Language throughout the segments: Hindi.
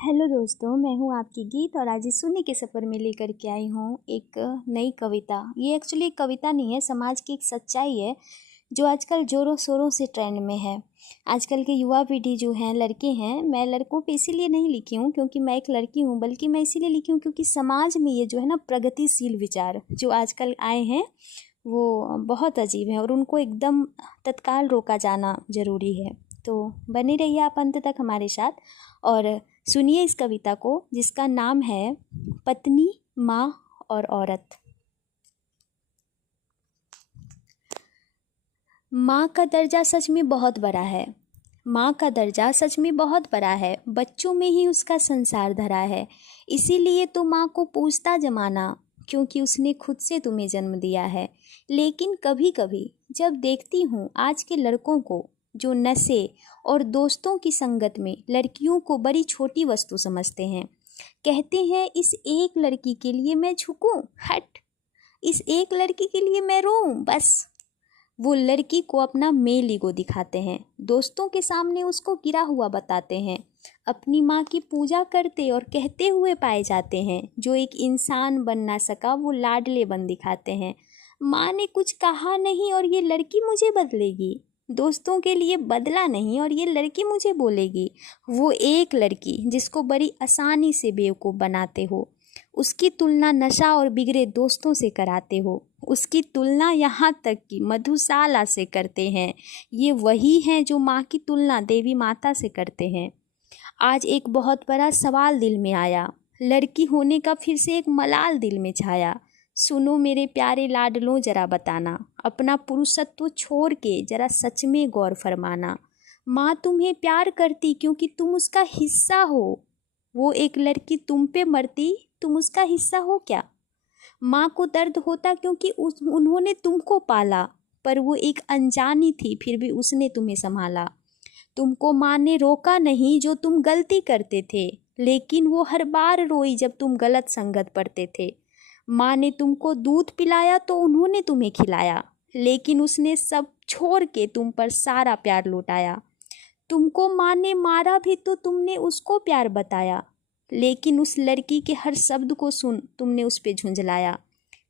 हेलो दोस्तों, मैं हूँ आपकी गीत और आज इस सुनने के सफ़र में लेकर के आई हूँ एक नई कविता। ये एक्चुअली एक कविता नहीं है, समाज की एक सच्चाई है जो आजकल ज़ोरों शोरों से ट्रेंड में है। आजकल के युवा पीढ़ी जो हैं, लड़के हैं, मैं लड़कों पे इसीलिए नहीं लिखी हूँ क्योंकि मैं एक लड़की हूँ, बल्कि मैं इसीलिए लिखी हूँ क्योंकि समाज में ये जो है ना प्रगतिशील विचार जो आजकल आए हैं वो बहुत अजीब है और उनको एकदम तत्काल रोका जाना ज़रूरी है। तो बने रहिए आप अंत तक हमारे साथ और सुनिए इस कविता को जिसका नाम है पत्नी, माँ और औरत। माँ का दर्जा सच में बहुत बड़ा है। माँ का दर्जा सच में बहुत बड़ा है। बच्चों में ही उसका संसार धरा है। इसीलिए तो माँ को पूछता जमाना, क्योंकि उसने खुद से तुम्हें जन्म दिया है। लेकिन कभी कभी जब देखती हूँ आज के लड़कों को जो नशे और दोस्तों की संगत में लड़कियों को बड़ी छोटी वस्तु समझते हैं, कहते हैं इस एक लड़की के लिए मैं झुकूं, हट, इस एक लड़की के लिए मैं रोऊं, बस। वो लड़की को अपना मेल ईगो दिखाते हैं, दोस्तों के सामने उसको गिरा हुआ बताते हैं, अपनी माँ की पूजा करते और कहते हुए पाए जाते हैं। जो एक इंसान बन ना सका वो लाडले बन दिखाते हैं। माँ ने कुछ कहा नहीं और ये लड़की मुझे बदलेगी, दोस्तों के लिए बदला नहीं और ये लड़की मुझे बोलेगी। वो एक लड़की जिसको बड़ी आसानी से बेवकूफ़ बनाते हो, उसकी तुलना नशा और बिगड़े दोस्तों से कराते हो, उसकी तुलना यहाँ तक कि मधुशाला से करते हैं। ये वही हैं जो माँ की तुलना देवी माता से करते हैं। आज एक बहुत बड़ा सवाल दिल में आया, लड़की होने का फिर से एक मलाल दिल में छाया। सुनो मेरे प्यारे लाडलों, जरा बताना, अपना पुरुषत्व छोड़ के जरा सच में गौर फरमाना। माँ तुम्हें प्यार करती क्योंकि तुम उसका हिस्सा हो। वो एक लड़की तुम पे मरती, तुम उसका हिस्सा हो क्या? माँ को दर्द होता क्योंकि उन्होंने तुमको पाला, पर वो एक अनजानी थी फिर भी उसने तुम्हें संभाला। तुमको माँ ने रोका नहीं जो तुम गलती करते थे, लेकिन वो हर बार रोई जब तुम गलत संगत पढ़ते थे। माँ ने तुमको दूध पिलाया तो उन्होंने तुम्हें खिलाया, लेकिन उसने सब छोड़ के तुम पर सारा प्यार लुटाया। तुमको माँ ने मारा भी तो तुमने उसको प्यार बताया, लेकिन उस लड़की के हर शब्द को सुन तुमने उस पे झुंझलाया।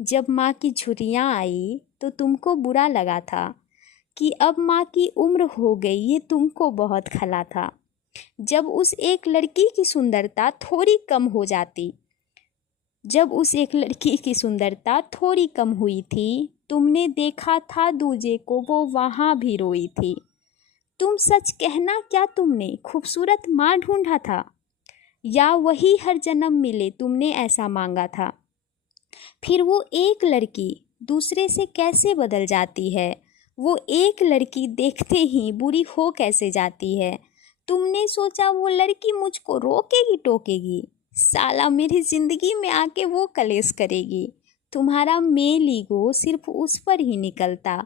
जब माँ की झुर्रियाँ आई तो तुमको बुरा लगा था कि अब माँ की उम्र हो गई, ये तुमको बहुत खला था। जब उस एक लड़की की सुंदरता थोड़ी कम हो जाती, जब उस एक लड़की की सुंदरता थोड़ी कम हुई थी, तुमने देखा था दूजे को वो वहाँ भी रोई थी। तुम सच कहना, क्या तुमने खूबसूरत माँ ढूंढा था, या वही हर जन्म मिले तुमने ऐसा मांगा था? फिर वो एक लड़की दूसरे से कैसे बदल जाती है, वो एक लड़की देखते ही बुरी हो कैसे जाती है? तुमने सोचा वो लड़की मुझको रोकेगी टोकेगी, साला मेरी ज़िंदगी में आके वो कलेश करेगी। तुम्हारा मेल ईगो सिर्फ उस पर ही निकलता,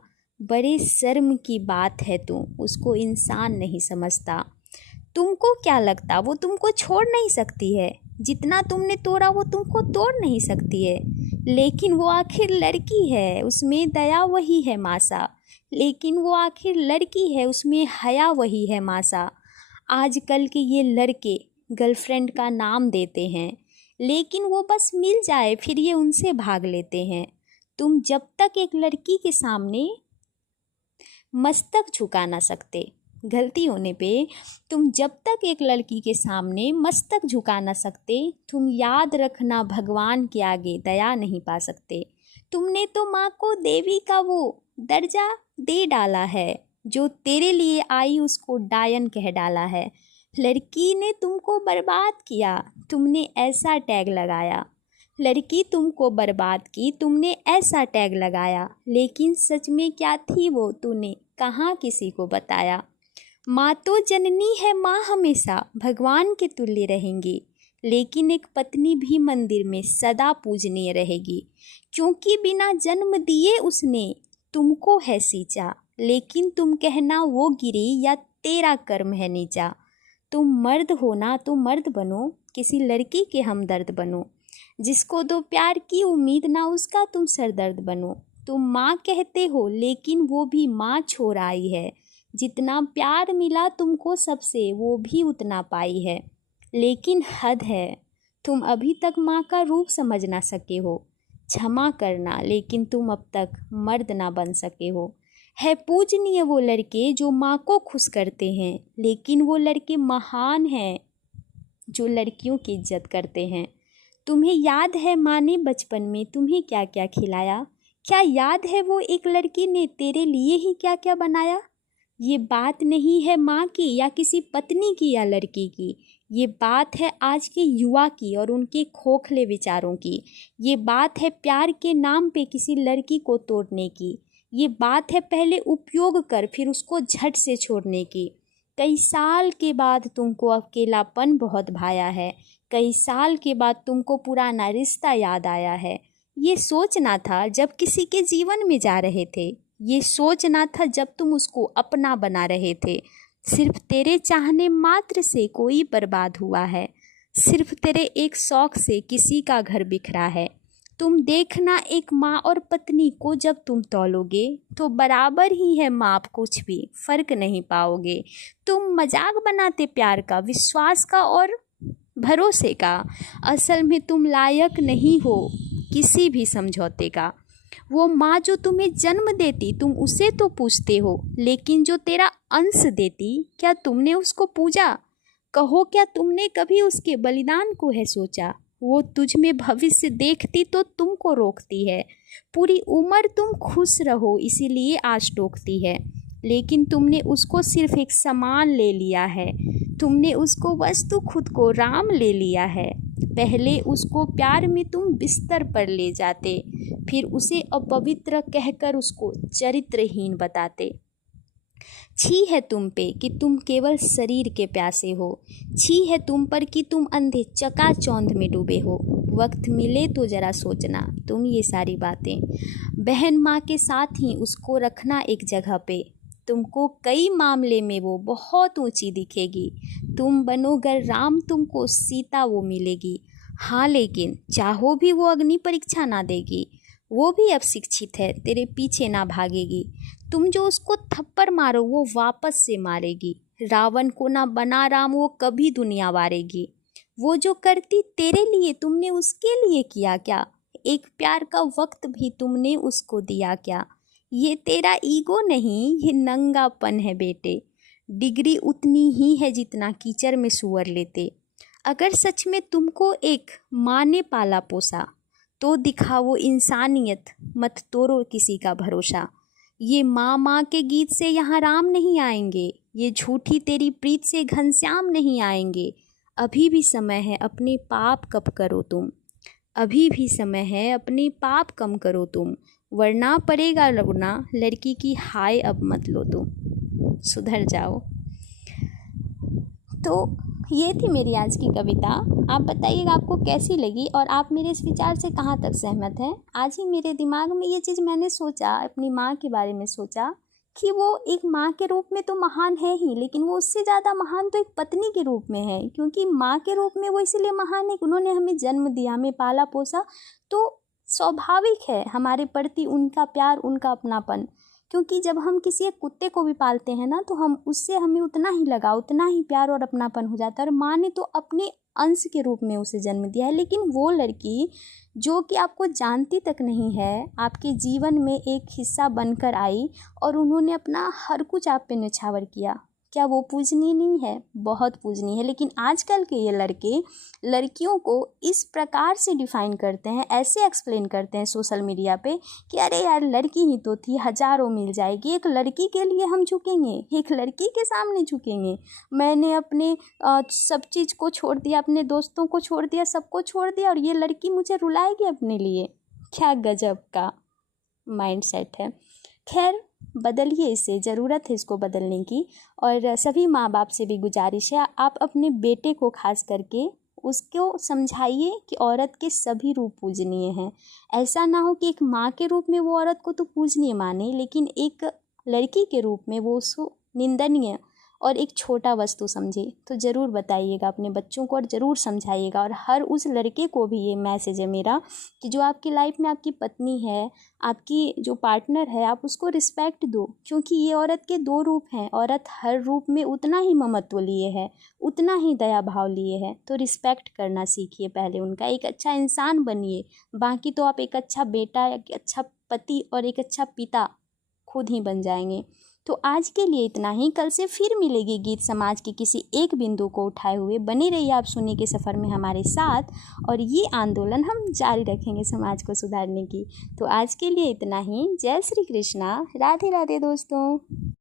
बड़े शर्म की बात है तुम उसको इंसान नहीं समझता। तुमको क्या लगता वो तुमको छोड़ नहीं सकती है? जितना तुमने तोड़ा वो तुमको तोड़ नहीं सकती है। लेकिन वो आखिर लड़की है, उसमें दया वही है मासा। लेकिन वो आखिर लड़की है, उसमें हया वही है मासा। आजकल के ये लड़के गर्लफ्रेंड का नाम देते हैं, लेकिन वो बस मिल जाए फिर ये उनसे भाग लेते हैं। तुम जब तक एक लड़की के सामने मस्तक झुका ना सकते, गलती होने पे तुम जब तक एक लड़की के सामने मस्तक झुका ना सकते, तुम याद रखना भगवान के आगे दया नहीं पा सकते। तुमने तो माँ को देवी का वो दर्जा दे डाला है, जो तेरे लिए आई उसको डायन कह डाला है। लड़की ने तुमको बर्बाद किया, तुमने ऐसा टैग लगाया। लड़की तुमको बर्बाद की, तुमने ऐसा टैग लगाया, लेकिन सच में क्या थी वो तूने कहाँ किसी को बताया? माँ तो जननी है, माँ हमेशा भगवान के तुल्य रहेंगी, लेकिन एक पत्नी भी मंदिर में सदा पूजनीय रहेगी, क्योंकि बिना जन्म दिए उसने तुमको है सींचा। लेकिन तुम कहना वो गिरी या तेरा कर्म है नीचा। तुम मर्द हो ना तो मर्द बनो, किसी लड़की के हमदर्द बनो, जिसको दो प्यार की उम्मीद ना उसका तुम सरदर्द बनो। तुम माँ कहते हो लेकिन वो भी माँ छोड़ आई है, जितना प्यार मिला तुमको सबसे वो भी उतना पाई है। लेकिन हद है, तुम अभी तक माँ का रूप समझ ना सके हो। क्षमा करना, लेकिन तुम अब तक मर्द ना बन सके हो। है पूजनीय वो लड़के जो माँ को खुश करते हैं, लेकिन वो लड़के महान हैं जो लड़कियों की इज्जत करते हैं। तुम्हें याद है माँ ने बचपन में तुम्हें क्या क्या खिलाया? क्या याद है वो एक लड़की ने तेरे लिए ही क्या क्या बनाया? ये बात नहीं है माँ की या किसी पत्नी की या लड़की की, ये बात है आज के युवा की और उनके खोखले विचारों की। ये बात है प्यार के नाम पे किसी लड़की को तोड़ने की। ये बात है पहले उपयोग कर फिर उसको झट से छोड़ने की। कई साल के बाद तुमको अकेलापन बहुत भाया है। कई साल के बाद तुमको पुराना रिश्ता याद आया है। ये सोचना था जब किसी के जीवन में जा रहे थे। ये सोचना था जब तुम उसको अपना बना रहे थे। सिर्फ तेरे चाहने मात्र से कोई बर्बाद हुआ है। सिर्फ तेरे एक शौक से किसी का घर बिखरा है। तुम देखना एक माँ और पत्नी को जब तुम तौलोगे तो बराबर ही है माप, कुछ भी फर्क नहीं पाओगे। तुम मजाक बनाते प्यार का, विश्वास का और भरोसे का। असल में तुम लायक नहीं हो किसी भी समझौते का। वो माँ जो तुम्हें जन्म देती तुम उसे तो पूछते हो, लेकिन जो तेरा अंश देती क्या तुमने उसको पूजा? कहो क्या तुमने कभी उसके बलिदान को है सोचा? वो तुझ में भविष्य देखती तो तुमको रोकती है। पूरी उम्र तुम खुश रहो इसीलिए आज टोकती है, लेकिन तुमने उसको सिर्फ एक सामान ले लिया है। तुमने उसको वस्तु खुद को राम ले लिया है। पहले उसको प्यार में तुम बिस्तर पर ले जाते, फिर उसे अपवित्र कहकर उसको चरित्रहीन बताते। छी है तुम पे कि तुम केवल शरीर के प्यासे हो। छी है तुम पर कि तुम अंधे चकाचौंध में डूबे हो। वक्त मिले तो ज़रा सोचना तुम ये सारी बातें। बहन माँ के साथ ही उसको रखना एक जगह पे। तुमको कई मामले में वो बहुत ऊंची दिखेगी। तुम बनोगर राम, तुमको सीता वो मिलेगी। हाँ, लेकिन चाहो भी वो अग्नि परीक्षा ना देगी। वो भी अब शिक्षित है, तेरे पीछे ना भागेगी। तुम जो उसको थप्पड़ मारो वो वापस से मारेगी। रावण को ना बना राम, वो कभी दुनिया वारेगी। वो जो करती तेरे लिए तुमने उसके लिए किया क्या? एक प्यार का वक्त भी तुमने उसको दिया क्या? ये तेरा ईगो नहीं, ये नंगापन है बेटे। डिग्री उतनी ही है जितना कीचड़ में सुअर लेते। अगर सच में तुमको एक माँ ने पाला पोसा तो दिखाओ इंसानियत, मत तोड़ो किसी का भरोसा। ये माँ माँ के गीत से यहाँ राम नहीं आएंगे। ये झूठी तेरी प्रीत से घनश्याम नहीं आएंगे। अभी भी समय है, अपने पाप कब करो तुम। अभी भी समय है, अपने पाप कम करो तुम, वरना पड़ेगा लगना लड़की की हाय अब मत लो तुम। सुधर जाओ। तो ये थी मेरी आज की कविता। आप बताइएगा आपको कैसी लगी और आप मेरे इस विचार से कहाँ तक सहमत हैं। आज ही मेरे दिमाग में ये चीज़ मैंने सोचा, अपनी माँ के बारे में सोचा कि वो एक माँ के रूप में तो महान है ही, लेकिन वो उससे ज़्यादा महान तो एक पत्नी के रूप में है। क्योंकि माँ के रूप में वो इसलिए महान है कि उन्होंने हमें जन्म दिया, हमें पाला पोसा, तो स्वाभाविक है हमारे प्रति उनका प्यार, उनका अपनापन। क्योंकि जब हम किसी एक कुत्ते को भी पालते हैं ना, तो हम उससे हमें उतना ही लगाव, उतना ही प्यार और अपनापन हो जाता है। और माँ ने तो अपने अंश के रूप में उसे जन्म दिया है। लेकिन वो लड़की जो कि आपको जानती तक नहीं है, आपके जीवन में एक हिस्सा बनकर आई और उन्होंने अपना हर कुछ आप पे न्यौछावर किया, क्या वो पूजनीय नहीं है? बहुत पूजनीय है। लेकिन आजकल के ये लड़के लड़कियों को इस प्रकार से डिफ़ाइन करते हैं, ऐसे एक्सप्लेन करते हैं सोशल मीडिया पे कि अरे यार लड़की ही तो थी, हज़ारों मिल जाएगी। एक लड़की के लिए हम झुकेंगे, एक लड़की के सामने झुकेंगे। मैंने अपने सब चीज़ को छोड़ दिया, अपने दोस्तों को छोड़ दिया, सबको छोड़ दिया और ये लड़की मुझे रुलाएगी अपने लिए। क्या गजब का माइंडसेट है। खैर, बदलिए इसे, ज़रूरत है इसको बदलने की। और सभी माँ बाप से भी गुजारिश है, आप अपने बेटे को खास करके उसको समझाइए कि औरत के सभी रूप पूजनीय हैं। ऐसा ना हो कि एक माँ के रूप में वो औरत को तो पूजनीय माने, लेकिन एक लड़की के रूप में वो उसको निंदनीय और एक छोटा वस्तु समझे, तो ज़रूर बताइएगा अपने बच्चों को और ज़रूर समझाइएगा। और हर उस लड़के को भी ये मैसेज है मेरा कि जो आपकी लाइफ में आपकी पत्नी है, आपकी जो पार्टनर है, आप उसको रिस्पेक्ट दो, क्योंकि ये औरत के दो रूप हैं। औरत हर रूप में उतना ही ममत्व लिए है, उतना ही दया भाव लिए है। तो रिस्पेक्ट करना सीखिए पहले उनका, एक अच्छा इंसान बनिए। बाकी तो आप एक अच्छा बेटा, एक अच्छा पति और एक अच्छा पिता खुद ही बन जाएंगे। तो आज के लिए इतना ही। कल से फिर मिलेगी गीत समाज के किसी एक बिंदु को उठाए हुए। बने रहिए आप सुनी के सफ़र में हमारे साथ, और ये आंदोलन हम जारी रखेंगे समाज को सुधारने की। तो आज के लिए इतना ही। जय श्री कृष्णा, राधे राधे दोस्तों।